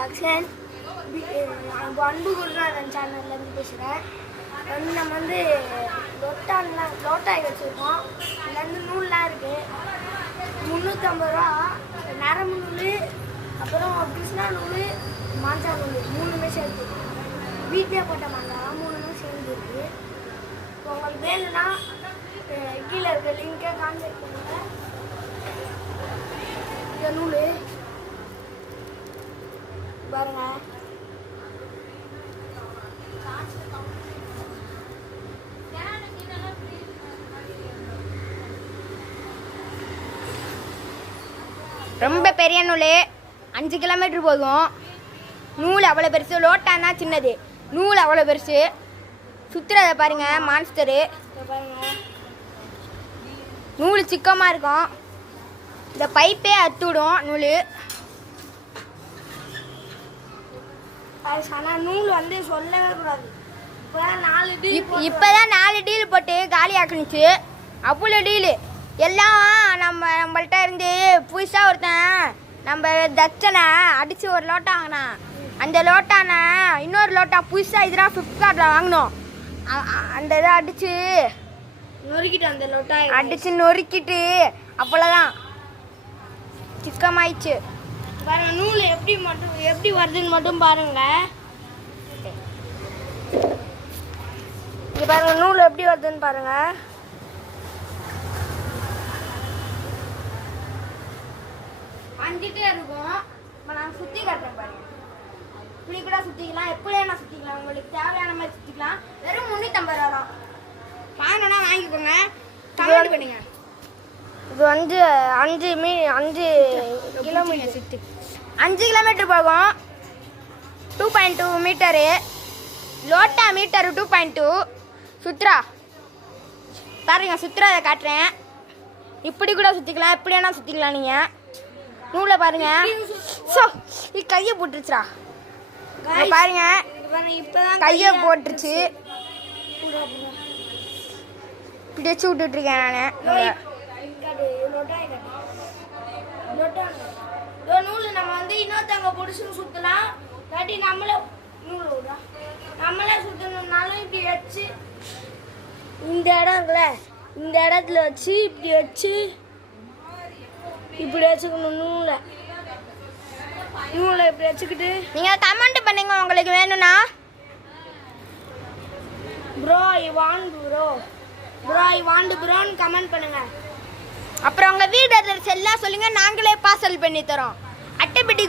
தக்ஷன் அன்பு குருநாதன் சேனல்லேருந்து பேசுகிறேன். வந்து நம்ம வந்து லோட்டாய் வச்சுருக்கோம். இதுலேருந்து நூல்லாம் இருக்குது. 350 ரூபா. நரம்பு நூல், அப்புறம் கிருஷ்ணா நூல், மாஞ்சா நூல், 3மே சேர்த்து வீட்டிலே போட்ட மாங்காய் 3மே சேர்ந்து இருக்குது. இப்போ உங்களுக்கு வேணும்னா கீழே இருக்க லிங்கை கான்டாக்ட் பண்ணுங்கள். இந்த நூல் பாருங்க. ரொம்ப பெரிய நூல், 5 கிலோமீட்டர் போகும். நூல் அவ்வளோ பெருசு, லோட்டானா சின்னது, நூல் அவ்வளோ பெருசு. சுற்றுறதை பாருங்க, மான்ஸ்டரு பாருங்க. நூல் சிக்கமாக இருக்கும். இந்த பைப்பே அத்துவிடும் நூல். ஆனால் நூல் வந்து சொல்லவே கூடாது. இப்போதான் 4 டீல் போட்டு காலி ஆக்குனுச்சு. அவ்வளோ டீலு எல்லாம் நம்மள்கிட்ட இருந்து புதுசாக ஒருத்தன் நம்ம தட்சனை அடித்து ஒரு லோட்டா வாங்கினான். அந்த லோட்டான இன்னொரு லோட்டா புதுசாக இதெல்லாம் ஃப்ளிப்கார்ட்டில் வாங்கினோம். அந்த இதை அடித்து நொறுக்கிட்டு அந்த லோட்டா அடித்து நொறுக்கிட்டு அவ்வளோதான் சிக்கமாயிடுச்சு. பாருங்க நூல் எப்படி வருதுன்னு மட்டும் பாருங்க. இங்க பாருங்க நூல் எப்படி வருதுன்னு பாருங்க. அஞ்சிட்டே இருக்கும். இப்போ நான் சுற்றி காட்டுறேன் பாருங்க. இப்படி கூட சுற்றிக்கலாம், எப்படி வேணா சுற்றிக்கலாம். உங்களுக்கு தேவையான மாதிரி சுற்றிக்கலாம். வெறும் 350 ரூபா தான். வாங்கணும்னா வாங்கிக்கோங்க, கமெண்ட் பண்ணுங்க. இது வந்து 5 கிலோமீட்டர் சுற்றி 5 கிலோமீட்டர் போகும். 2.2 மீட்டரு லோட்டா மீட்டரு 2.2 சுத்ரா பாருங்க. சுத்ராதை காட்டுறேன். இப்படி கூட சுற்றிக்கலாம், எப்படி வேணா சுற்றிக்கலாம். நீங்கள் நூலை பாருங்க. ஸோ இது கையை போட்டுருச்சுரா பாருங்க. கையை போட்டுருச்சு. இப்படி வச்சு விட்டுட்ருக்கேன் நான். நூல் நம்ம வந்து இன்னொருத்தவங்க பிடிச்சுன்னு சுற்றலாம். இல்லாட்டி நம்மளே நூல் விடுறோம். நம்மளே சுற்றணும்னாலும் இப்படி வச்சு இந்த இடம் இருக்குல்ல, இந்த இடத்துல வச்சு இப்படி வச்சுக்கணும். நூலை இப்படி வச்சுக்கிட்டு நீங்கள் கமெண்ட் பண்ணுங்க உங்களுக்கு வேணும்னா. ப்ரோ ஐ வாண்ட் ப்ரோன்னு கமெண்ட் பண்ணுங்க. அப்புறம் உங்கள் வீடு அட்ரஸ் எல்லாம் சொல்லுங்கள், நாங்களே பார்சல் பண்ணி தரோம். அட்டைப்பெட்டி